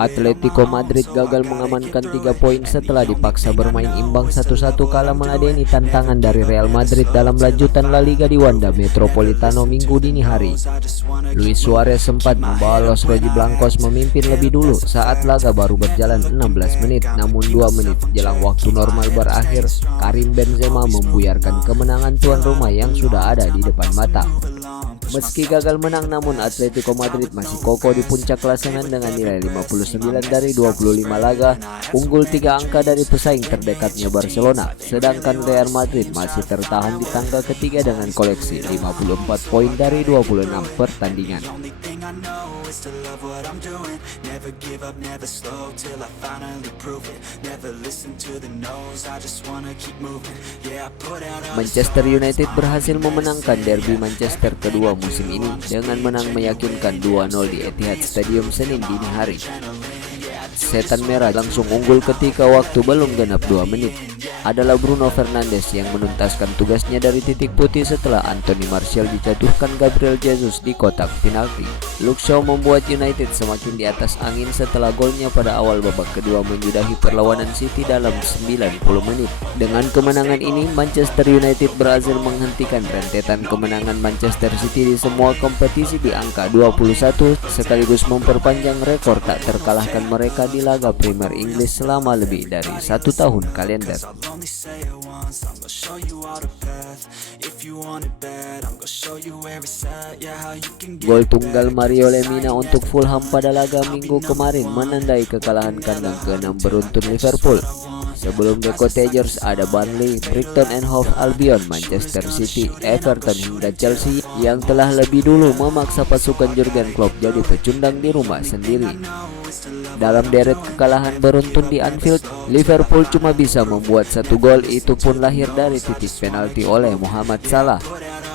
Atletico Madrid gagal mengamankan 3 poin setelah dipaksa bermain imbang 1-1 kala meladeni tantangan dari Real Madrid dalam lanjutan La Liga di Wanda Metropolitano Minggu dini hari. Luis Suarez sempat membawa Los Rojiblancos memimpin lebih dulu saat laga baru berjalan 16 menit, namun 2 menit jelang waktu normal berakhir, Karim Benzema membuyarkan kemenangan tuan rumah yang sudah ada di depan mata. Meski gagal menang, namun Atletico Madrid masih kokoh di puncak klasemen dengan nilai 59 dari 25 laga, unggul 3 angka dari pesaing terdekatnya Barcelona, sedangkan Real Madrid masih tertahan di tangga ketiga dengan koleksi 54 poin dari 26 pertandingan. Manchester United berhasil memenangkan derby Manchester kedua musim ini dengan menang meyakinkan 2-0 di Etihad Stadium Senin dini hari. Setan Merah langsung unggul ketika waktu belum genap 2 menit. Adalah Bruno Fernandes yang menuntaskan tugasnya dari titik putih setelah Anthony Martial dijatuhkan Gabriel Jesus di kotak penalti. Luke Shaw membuat United semakin di atas angin setelah golnya pada awal babak kedua menyudahi perlawanan City dalam 90 menit. Dengan kemenangan ini, Manchester United berhasil menghentikan rentetan kemenangan Manchester City di semua kompetisi di angka 21, sekaligus memperpanjang rekor tak terkalahkan mereka di laga Premier Inggris selama lebih dari 1 tahun kalender. Gol tunggal Mario Lemina untuk Fulham pada laga Minggu kemarin menandai kekalahan kandang ke-6 beruntun Liverpool. Sebelum The Cottagers ada Burnley, Brighton and Hove Albion, Manchester City, Everton hingga Chelsea yang telah lebih dulu memaksa pasukan Jurgen Klopp jadi pecundang di rumah sendiri. Dalam deret kekalahan beruntun di Anfield, Liverpool cuma bisa membuat 1 gol, itu pun lahir dari titik penalti oleh Mohamed Salah.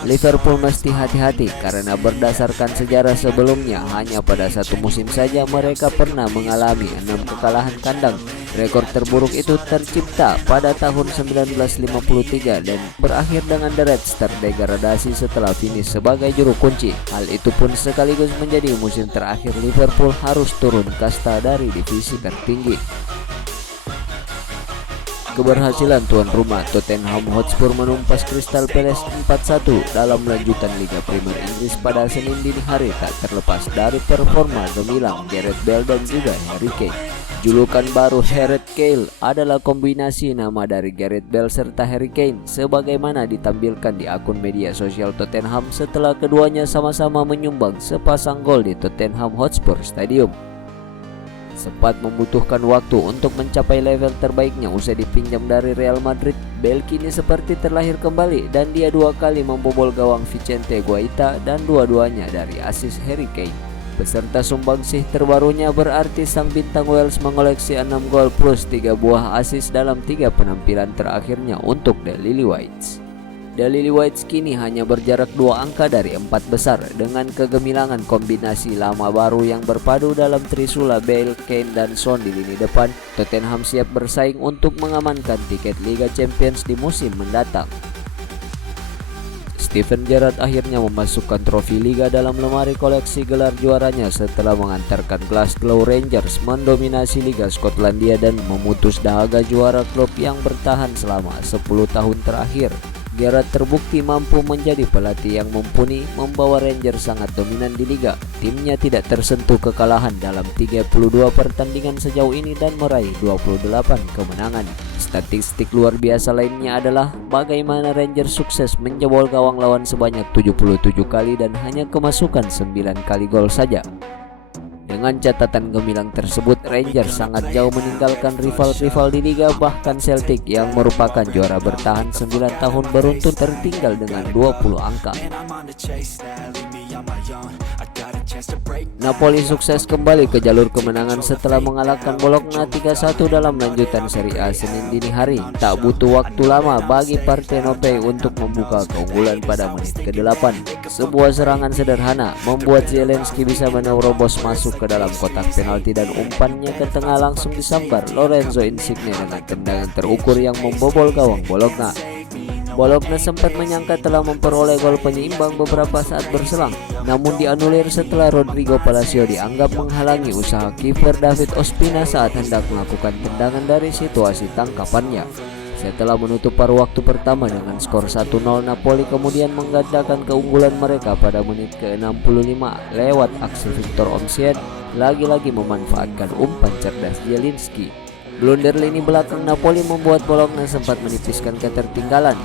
Liverpool mesti hati-hati karena berdasarkan sejarah sebelumnya hanya pada 1 musim saja mereka pernah mengalami 6 kekalahan kandang. Rekor terburuk itu tercipta pada tahun 1953 dan berakhir dengan The Reds terdegradasi setelah finish sebagai juru kunci. Hal itu pun sekaligus menjadi musim terakhir Liverpool harus turun kasta dari divisi tertinggi. Keberhasilan tuan rumah Tottenham Hotspur menumpas Crystal Palace 4-1 dalam lanjutan Liga Premier Inggris pada Senin dini hari tak terlepas dari performa gemilang Gareth Bale dan juga Harry Kane. Julukan baru Harry Kane adalah kombinasi nama dari Gareth Bale serta Harry Kane sebagaimana ditampilkan di akun media sosial Tottenham setelah keduanya sama-sama menyumbang sepasang gol di Tottenham Hotspur Stadium. Sempat membutuhkan waktu untuk mencapai level terbaiknya usai dipinjam dari Real Madrid, Bale kini seperti terlahir kembali dan dia 2 kali membobol gawang Vicente Guaita dan dua-duanya dari asis Harry Kane. Beserta sumbangsih terbarunya berarti sang bintang Wales mengoleksi 6 gol plus 3 buah asis dalam 3 penampilan terakhirnya untuk The Lily-Whites. The Lily-Whites kini hanya berjarak 2 angka dari 4 besar dengan kegemilangan kombinasi lama baru yang berpadu dalam trisula Bale, Kane dan Son di lini depan. Tottenham siap bersaing untuk mengamankan tiket Liga Champions di musim mendatang. Steven Gerrard akhirnya memasukkan trofi Liga dalam lemari koleksi gelar juaranya setelah mengantarkan Glasgow Rangers mendominasi Liga Skotlandia dan memutus dahaga juara klub yang bertahan selama 10 tahun terakhir. Gerrard terbukti mampu menjadi pelatih yang mumpuni, membawa Rangers sangat dominan di liga. Timnya tidak tersentuh kekalahan dalam 32 pertandingan sejauh ini dan meraih 28 kemenangan. Statistik luar biasa lainnya adalah bagaimana Rangers sukses menjebol gawang lawan sebanyak 77 kali dan hanya kemasukan 9 kali gol saja. Dengan catatan gemilang tersebut, Rangers sangat jauh meninggalkan rival-rival di liga, bahkan Celtic yang merupakan juara bertahan 9 tahun beruntun tertinggal dengan 20 angka. Napoli sukses kembali ke jalur kemenangan setelah mengalahkan Bologna 3-1 dalam lanjutan Serie A Senin dini hari. Tak butuh waktu lama bagi Partenope untuk membuka keunggulan pada menit ke-8. Sebuah serangan sederhana membuat Zielinski bisa menerobos masuk ke dalam kotak penalti dan umpannya ke tengah langsung disambar Lorenzo Insigne dengan tendangan terukur yang membobol gawang Bologna. Bologna sempat menyangka telah memperoleh gol penyeimbang beberapa saat berselang, namun dianulir setelah Rodrigo Palacio dianggap menghalangi usaha kiper David Ospina saat hendak melakukan tendangan dari situasi tangkapannya. Setelah menutup paruh waktu pertama dengan skor 1-0, Napoli kemudian menggandakan keunggulan mereka pada menit ke-65 lewat aksi Victor Osimhen lagi-lagi memanfaatkan umpan cerdas Zielinski. Blunder lini belakang Napoli membuat Bologna sempat menipiskan ketertinggalan.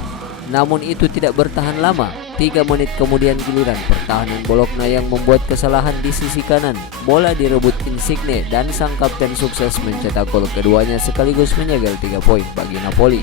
Namun itu tidak bertahan lama. 3 menit kemudian giliran pertahanan Bologna yang membuat kesalahan di sisi kanan. Bola direbut Insigne dan sang kapten sukses mencetak gol keduanya sekaligus menyegel 3 poin bagi Napoli.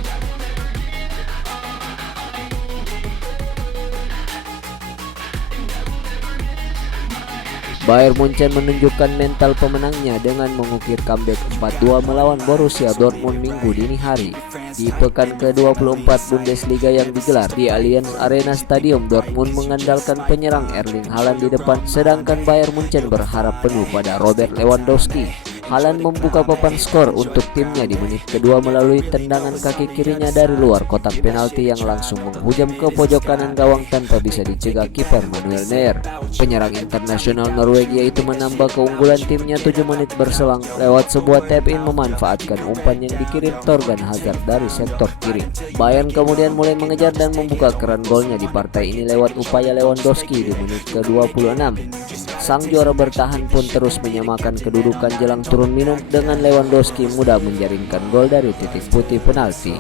Bayern Munchen menunjukkan mental pemenangnya dengan mengukir comeback 4-2 melawan Borussia Dortmund Minggu dini hari. Di pekan ke-24 Bundesliga yang digelar di Allianz Arena Stadium, Dortmund mengandalkan penyerang Erling Haaland di depan, sedangkan Bayern Munchen berharap penuh pada Robert Lewandowski. Haaland membuka papan skor untuk timnya di menit kedua melalui tendangan kaki kirinya dari luar kotak penalti yang langsung menghujam ke pojok kanan gawang tanpa bisa dicegah kiper Manuel Neuer. Penyerang internasional Norwegia itu menambah keunggulan timnya 7 menit berselang lewat sebuah tap-in memanfaatkan umpan yang dikirim Thorgan Hazard dari sektor kiri. Bayern kemudian mulai mengejar dan membuka keran golnya di partai ini lewat upaya Lewandowski di menit ke-26. Sang juara bertahan pun terus menyamakan kedudukan jelang turun minum dengan Lewandowski mudah menjaringkan gol dari titik putih penalti.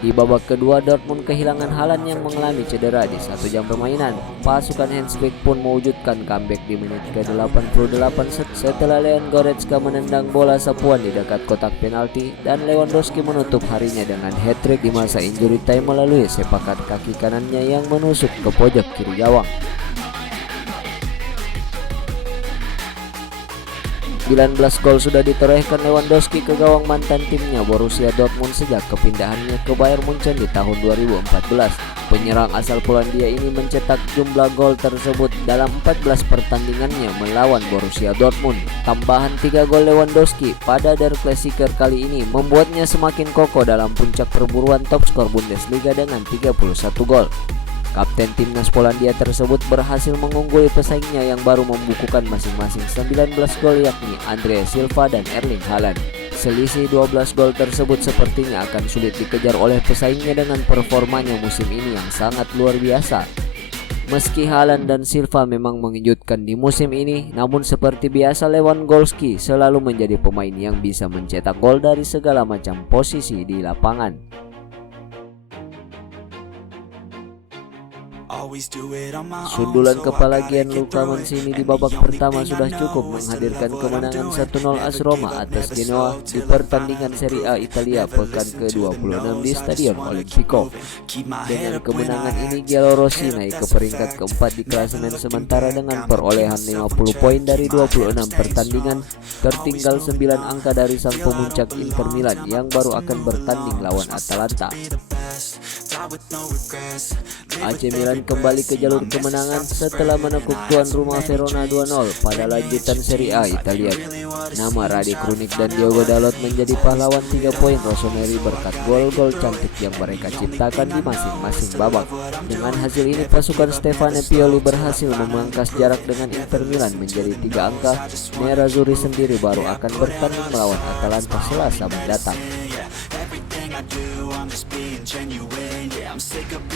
Di babak kedua, Dortmund kehilangan Haaland yang mengalami cedera di 1 jam permainan. Pasukan Hans Flick pun mewujudkan comeback di menit ke-88 setelah Leon Goretzka menendang bola sapuan di dekat kotak penalti dan Lewandowski menutup harinya dengan hat-trick di masa injury time melalui sepakan kaki kanannya yang menusuk ke pojok kiri gawang. 19 gol sudah ditorehkan Lewandowski ke gawang mantan timnya Borussia Dortmund sejak kepindahannya ke Bayern Munchen di tahun 2014. Penyerang asal Polandia ini mencetak jumlah gol tersebut dalam 14 pertandingannya melawan Borussia Dortmund. Tambahan 3 gol Lewandowski pada Der Klassiker kali ini membuatnya semakin kokoh dalam puncak perburuan top skor Bundesliga dengan 31 gol. Kapten timnas Polandia tersebut berhasil mengungguli pesaingnya yang baru membukukan masing-masing 19 gol yakni Andre Silva dan Erling Haaland. Selisih 12 gol tersebut sepertinya akan sulit dikejar oleh pesaingnya dengan performanya musim ini yang sangat luar biasa. Meski Haaland dan Silva memang mengejutkan di musim ini, namun seperti biasa Lewandowski selalu menjadi pemain yang bisa mencetak gol dari segala macam posisi di lapangan. Sundulan kepala Gianluca Mancini di babak pertama sudah cukup menghadirkan kemenangan 1-0 AS Roma atas Genoa di pertandingan Serie A Italia pekan ke-26 di Stadion Olimpico. Dengan kemenangan ini Giallorossi naik ke peringkat keempat di klasemen sementara dengan perolehan 50 poin dari 26 pertandingan, tertinggal 9 angka dari sang pemuncak Inter Milan yang baru akan bertanding lawan Atalanta. AC Milan kembali ke jalur kemenangan setelah menekuk tuan rumah Verona 2-0 pada lanjutan Serie A Italia. Nama Rade Krunic dan Diogo Dalot menjadi pahlawan 3 poin Rossoneri berkat gol-gol cantik yang mereka ciptakan di masing-masing babak. Dengan hasil ini pasukan Stefano Pioli berhasil memangkas jarak dengan Inter Milan menjadi 3 angka. Nerazzurri sendiri baru akan bertanding melawan Atalanta Selasa mendatang.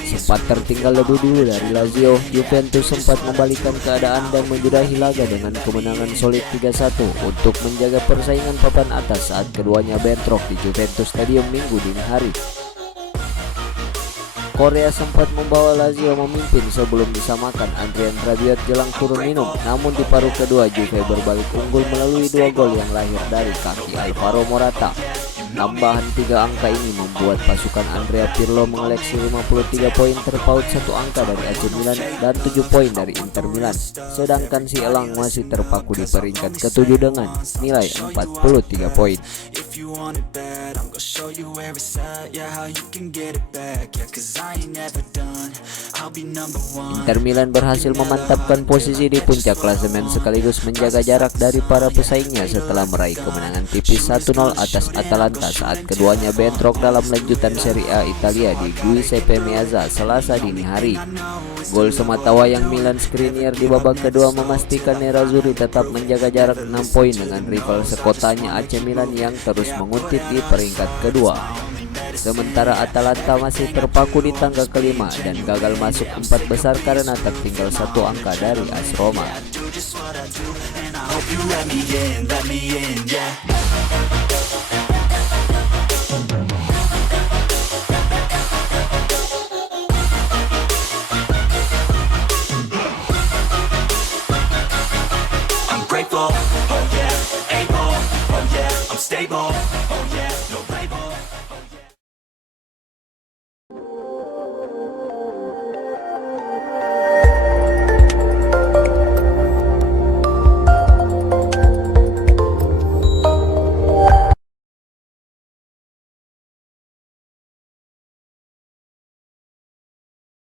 Sempat tertinggal lebih dulu dari Lazio, Juventus sempat membalikkan keadaan dan menjudahi laga dengan kemenangan solid 3-1 untuk menjaga persaingan papan atas saat keduanya bentrok di Juventus Stadium Minggu dini hari. Korea sempat membawa Lazio memimpin sebelum disamakan Adrian Rabiot jelang turun minum, namun di paruh kedua Juve berbalik unggul melalui 2 gol yang lahir dari kaki Alvaro Morata. Tambahan 3 angka ini membuat pasukan Andrea Pirlo mengoleksi 53 poin terpaut 1 angka dari AC Milan dan 7 poin dari Inter Milan. Sedangkan si Elang masih terpaku di peringkat ke-7 dengan nilai 43 poin. Inter Milan berhasil memantapkan posisi di puncak klasemen sekaligus menjaga jarak dari para pesaingnya setelah meraih kemenangan tipis 1-0 atas Atalanta Atalanta saat keduanya bentrok dalam lanjutan Serie A Italia di Giuseppe Meazza Selasa dini hari. Gol sematawayang Milan Skriniar di babak kedua memastikan Nerazzurri tetap menjaga jarak 6 poin dengan rival sekotanya AC Milan yang terus menguntit di peringkat kedua. Sementara Atalanta masih terpaku di tangga kelima dan gagal masuk 4 besar karena tertinggal 1 angka dari AS Roma. I'm grateful, oh yeah, able, oh yeah, I'm stable.